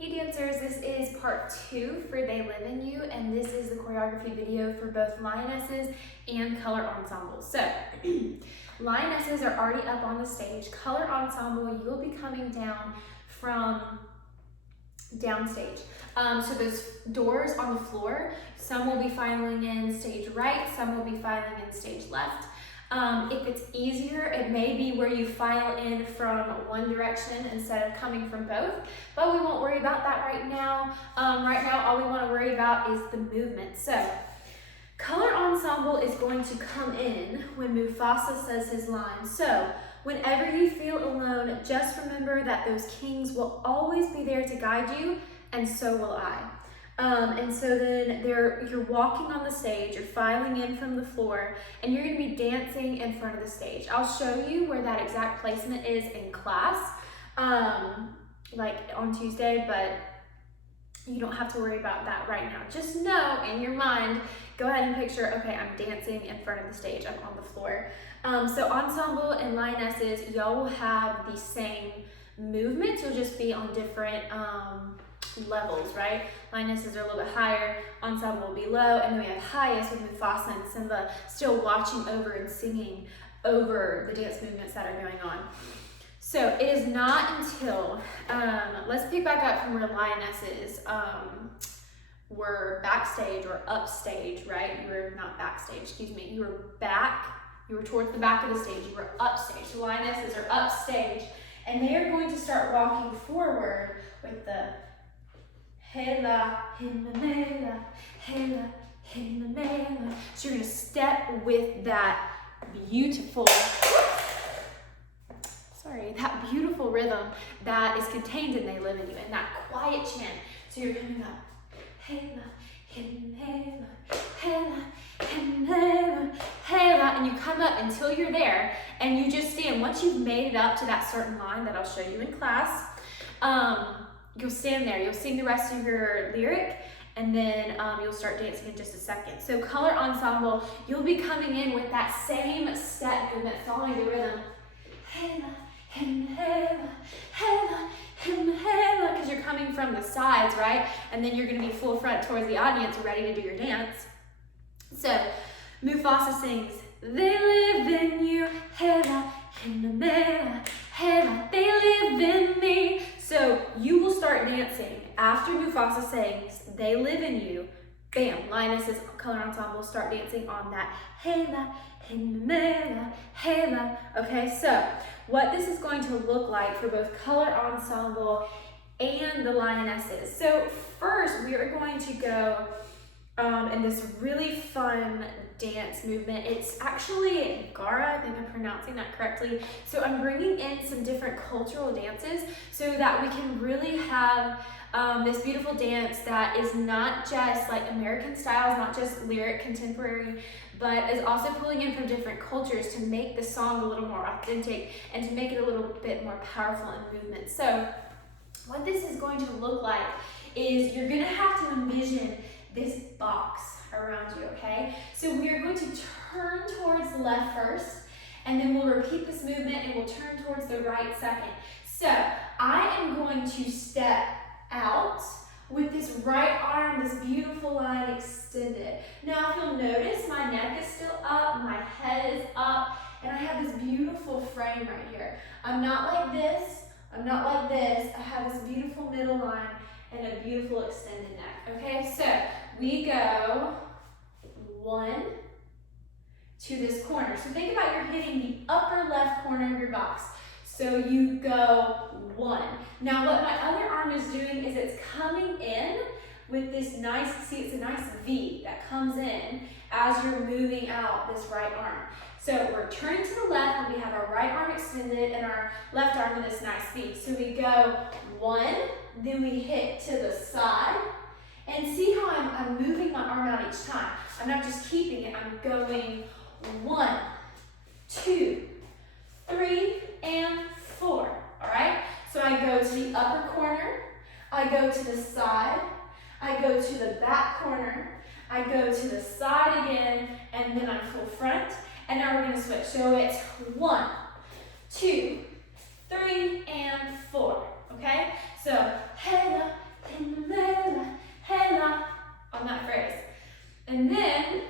Hey dancers, this is part 2 for They Live in You, and this is the choreography video for both Lionesses and Color Ensemble. So, Lionesses are already up on the stage. Color Ensemble, you'll be coming down from downstage. So those doors on the floor, some will be filing in stage right, some will be filing in stage left. If it's easier, it may be where you file in from one direction instead of coming from both, but we won't worry about that right now. Right now, all we want to worry about is the movement. So, Color Ensemble is going to come in when Mufasa says his line. So, whenever you feel alone, just remember that those kings will always be there to guide you, and so will I. And so then you're walking on the stage, you're filing in from the floor, and you're going to be dancing in front of the stage. I'll show you where that exact placement is in class, like on Tuesday, but you don't have to worry about that right now. Just know in your mind, go ahead and picture, okay, I'm dancing in front of the stage, I'm on the floor. So Ensemble and Lionesses, y'all will have the same movements, you'll just be on different levels, right? Lionesses are a little bit higher, Ensemble will be low, and then we have highest with Mufasa and Simba still watching over and singing over the dance movements that are going on. So it is not until, let's pick back up from where Lionesses were backstage or upstage, right? You were not backstage, excuse me, you were towards the back of the stage, you were upstage. So Lionesses are upstage, and they are going to start walking forward with the Hela, Himamela, Hela, Himamela. So you're going to step with that beautiful, that beautiful rhythm that is contained in They Live in You, and that quiet chant. So you're coming up, Hela, Himamela, Hela, Himamela, Hela, and you come up until you're there, and you just stand. Once you've made it up to that certain line that I'll show you in class, you'll stand there, you'll sing the rest of your lyric, and then you'll start dancing in just a second. So Color Ensemble, you'll be coming in with that same step movement, following the rhythm. Hela, him, hela, hela, him, hela, because you're coming from the sides, right? And then you're going to be full front towards the audience, ready to do your dance. So Mufasa sings, they live in you, hela, him, hela, hela, they live in me. So you will start dancing after Mufasa sings, they live in you. Bam, Lionesses, Color Ensemble, start dancing on that Hela, Himela, Hela. Okay, so what this is going to look like for both Color Ensemble and the Lionesses. So first, we are going to go in this really fun dance movement. It's actually Gara, I think I'm pronouncing that correctly. So I'm bringing in some different cultural dances so that we can really have this beautiful dance that is not just like American styles, not just lyric contemporary, but is also pulling in from different cultures to make the song a little more authentic and to make it a little bit more powerful in movement. So what this is going to look like is you're going to have to envision this box around you, okay? So we are going to turn towards the left first, and then we'll repeat this movement and we'll turn towards the right second. So I am going to step out with this right arm, this beautiful line extended. Now if you'll notice, my neck is still up, my head is up, and I have this beautiful frame right here. I'm not like this, I'm not like this. I have this beautiful middle line and a beautiful extended neck. Okay, so we go 1 to this corner. So think about you're hitting the upper left corner of your box. So you go 1. Now what my other arm is doing is it's coming in with this nice, see it's a nice V that comes in as you're moving out this right arm. So we're turning to the left and we have our right arm extended and our left arm in this nice V. So we go 1, then we hit to the side, and see how I'm moving my arm out each time. I'm not just keeping it, I'm going 1, 2, 3, and 4, all right? So I go to the upper corner, I go to the side, I go to the back corner, I go to the side again, and then I'm full front, and now we're gonna switch. So it's 1, 2, 3, and 4, okay? So, Hela, on that phrase. And then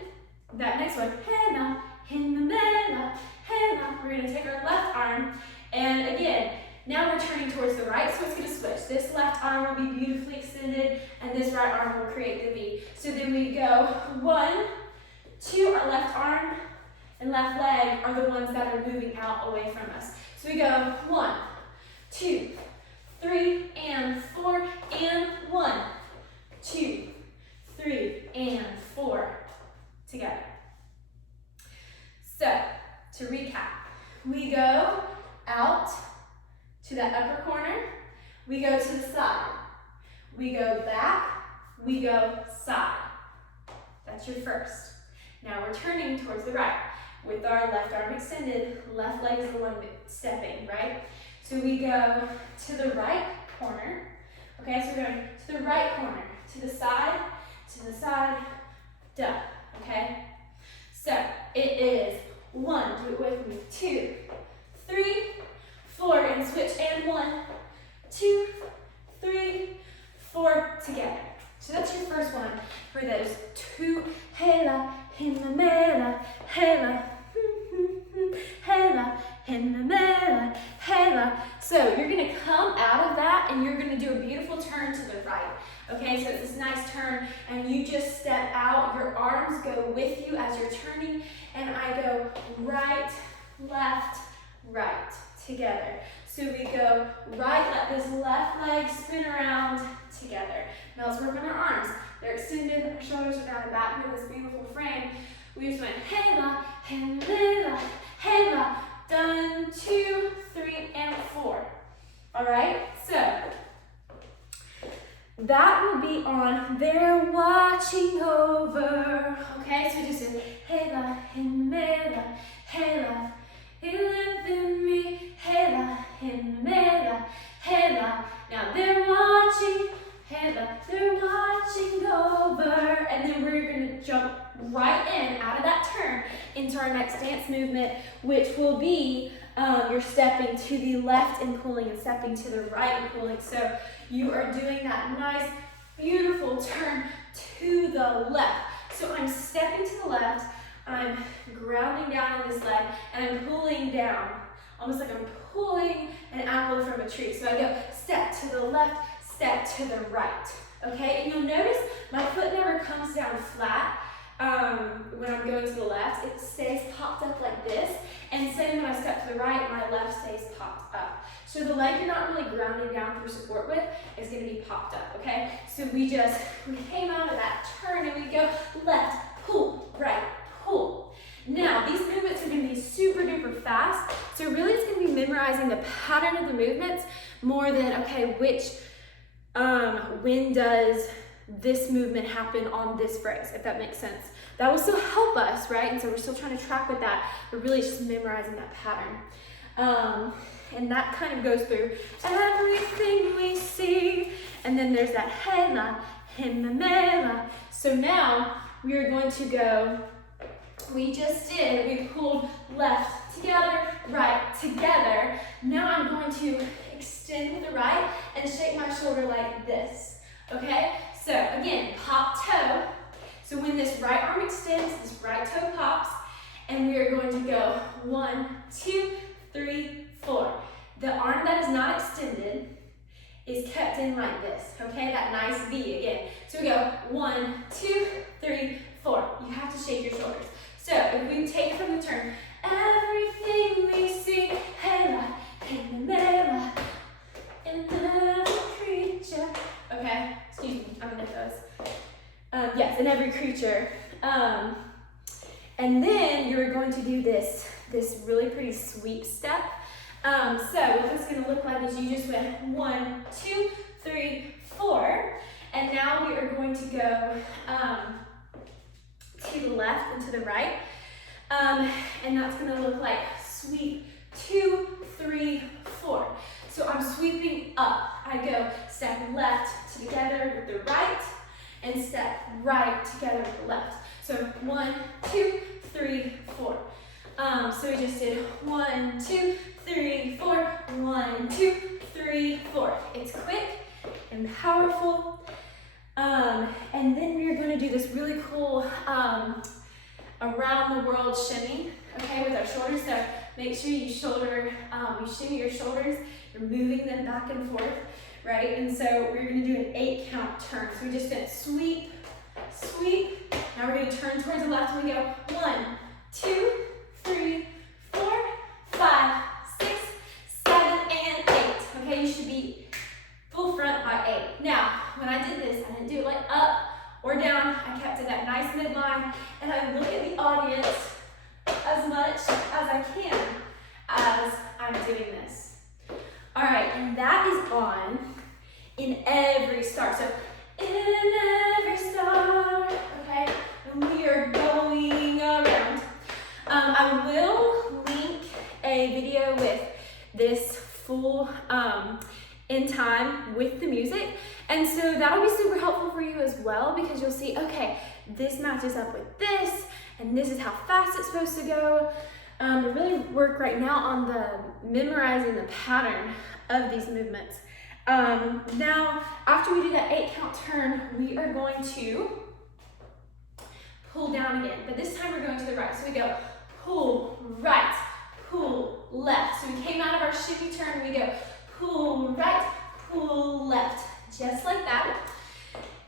that next one, hela, himela, hela. We're gonna take our left arm, and again, now we're turning towards the right, so it's gonna switch. This left arm will be beautifully extended, and this right arm will create the V. So then we go 1, 2, our left arm and left leg are the ones that are moving out away from us. So we go 1, 2, 3, and 4, and 1, 2, 3, and 4, together. So, to recap, we go out to that upper corner, we go to the side, we go back, we go side. That's your first. Now we're turning towards the right. With our left arm extended, left leg is the one stepping, right? So we go to the right corner. Okay, so we're going to the right corner, to the side, duck, okay? So it is 1, do it with me, 2, 3, 4, and switch, and 1, 2, 3, 4, together. So that's your first one for those 2, hela, himela, hela, hela, himela, hela. So you're gonna come out of that and you're gonna do a beautiful turn to the right. Okay, so it's this nice turn and you just step out, your arms go with you as you're turning, and I go right, left, right, together. So we go right, let this left leg spin around, together. Now let's work on our arms. They're extended, our shoulders are down and back. We have this beautiful frame. We just went hela, hela, hela, done, 2, 3, and 4. All right, so that will be on they're watching over. Okay, so just say hela, himela, hela, he lived in me, hela, himela, hela. Now they're watching, hela, they're watching over. And then we're gonna jump right in out of that turn into our next dance movement, which will be you're stepping to the left and pulling, and stepping to the right and pulling. So you are doing that nice, beautiful turn to the left. So I'm stepping to the left, I'm grounding down on this leg, and I'm pulling down, almost like I'm pulling an apple from a tree. So I go step to the left, step to the right. Okay, and you'll notice my foot never comes down flat. When I'm going to the left, it stays popped up like this, and same when I step to the right, my left stays popped up. So the leg you're not really grounding down for support with is going to be popped up, okay? So we came out of that turn and we go left, pull, right, pull. Now, these movements are going to be super duper fast, so really it's going to be memorizing the pattern of the movements more than, okay, when does this movement happen on this phrase, if that makes sense. That will still help us, right? And so we're still trying to track with that, but really it's just memorizing that pattern. And that kind of goes through everything we see. And then there's that hela, himela. So now we are going to go, we pulled left together, right together. Now I'm going to extend with the right and shake my shoulder like this, okay? So again, pop toe. So when this right arm extends, this right toe pops, and we are going to go 1, 2, 3, 4. The arm that is not extended is kept in like this, okay? That nice V again. So we go 1, 2, 3, 4. You have to shake your shoulders. So if we take it from the turn, everything we see, hela, himela, in every creature. Okay, excuse me, I'm gonna hit those. Yes, in every creature. And then you're going to do this really pretty sweep step. So what it's gonna look like is you just went 1, 2, 3, 4. And now we are going to go to the left and to the right. And that's gonna look like sweep 2, 3, 4. So I'm sweeping up. I go step left together with the right, and step right together with the left. So 1, 2, 3, 4. So we just did 1, 2, 3, 4, 1, 2, 3, 4. It's quick and powerful. And then we're going to do this really cool around the world shimmy, okay, with our shoulders. So make sure you shimmy your shoulders. You're moving them back and forth, right? And so we're going to do an 8 count turn. So we just did sweep, sweep. Now we're going to turn towards the left and we go 1, 2, 3, 4, 5, 6, 7, and 8. Okay, you should be full front by 8. Now, when I did this, I didn't do it like up or down. I kept it that nice midline, and I look at the audience as much as I can as I'm doing this. All right, and that is on in every star. So in every star, okay, and we are going around. I will link a video with this full in time with the music, and so that'll be super helpful for you as well, because you'll see, okay, this matches up with this, and this is how fast it's supposed to go. We really work right now on the memorizing the pattern of these movements. Now, after we do that 8 count turn, we are going to pull down again, but this time we're going to the right. So we go pull right, pull left. So we came out of our shimmy turn, and we go pull right, pull left, just like that.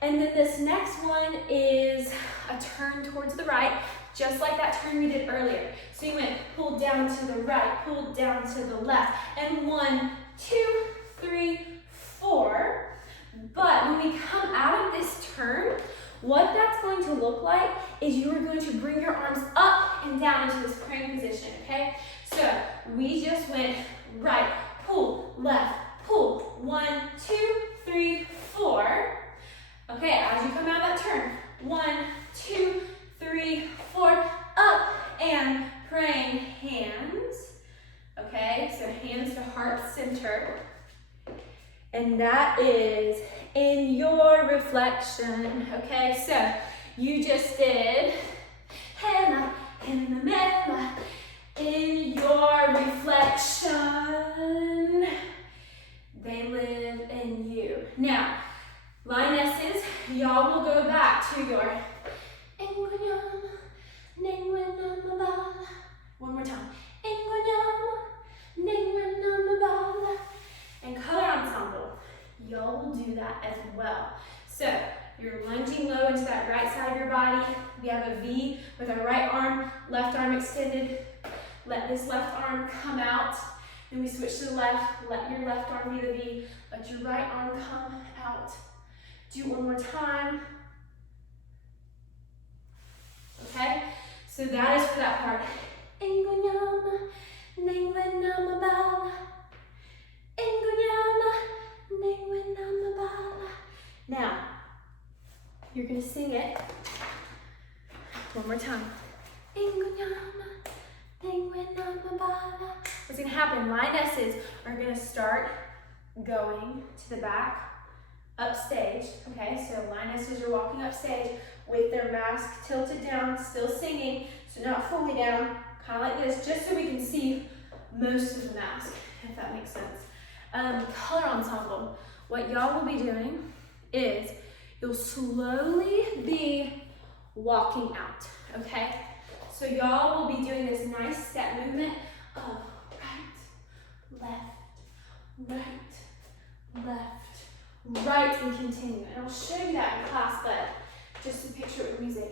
And then this next one is a turn towards the right, just like that turn we did earlier. So you went pull down to the right, pull down to the left, and 1, 2, 3, 4. But when we come out of this turn, what that's going to look like is you are going to bring your arms up and down into this praying position, okay? So we just went right, pull, left, pull, 1, 2, 3, 4. Okay, as you come out of that turn, 1, 2, 3, 4, up, and praying hands. Okay, so hands to heart center. And that is in your reflection. Okay, so you just did Hema, Hema, Mema, in your reflection. They live in you. Now, Lionesses, y'all will go back to your one more time. And color ensemble. Y'all will do that as well. So you're lunging low into that right side of your body. We have a V with our right arm, left arm extended. Let this left arm come out. Then we switch to the left. Let your left arm be the V. Let your right arm come out. Do it one more time. Okay? So that is for that part. Now, you're going to sing it one more time. What's going to happen? Lionesses are going to start going to the back, upstage. Okay, so lionesses are walking upstage with their mask tilted down, still singing, so not fully down, kind of like this, just so we can see most of the mask, if that makes sense. Color ensemble. What y'all will be doing is you'll slowly be walking out, okay? So y'all will be doing this nice step movement of right, left, right, left, right, and continue. And I'll show you that in class, but just to picture it with music.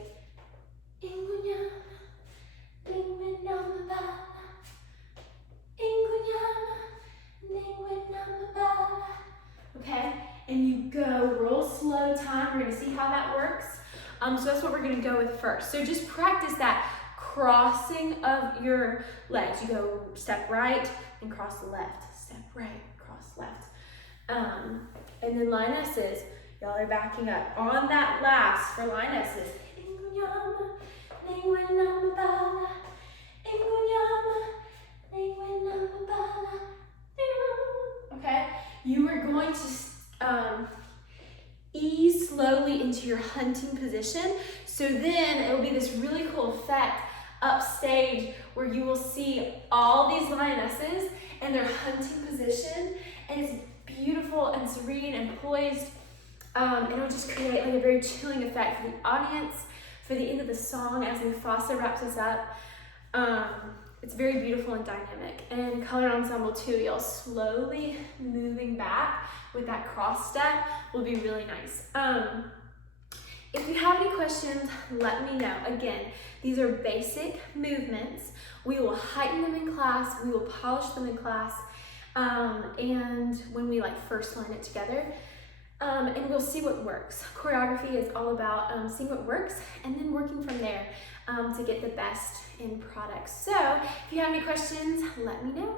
Okay, and you go real slow time. We're going to see how that works. So that's what we're going to go with first. So just practice that crossing of your legs. You go step right and cross left. Step right, cross left. And then lionesses, y'all are backing up. On that last for lionesses. Okay, you are going to ease slowly into your hunting position. So then it will be this really cool effect upstage where you will see all these lionesses in their hunting position, and it's beautiful and serene and poised. And it'll just create like a very chilling effect for the audience, for the end of the song as Mufasa wraps us up. It's very beautiful and dynamic. And color ensemble too, y'all slowly moving back with that cross step will be really nice. If you have any questions, let me know. Again, these are basic movements. We will heighten them in class, we will polish them in class, and when we like first learn it together, and we'll see what works. Choreography is all about seeing what works and then working from there to get the best in products. So if you have any questions, let me know.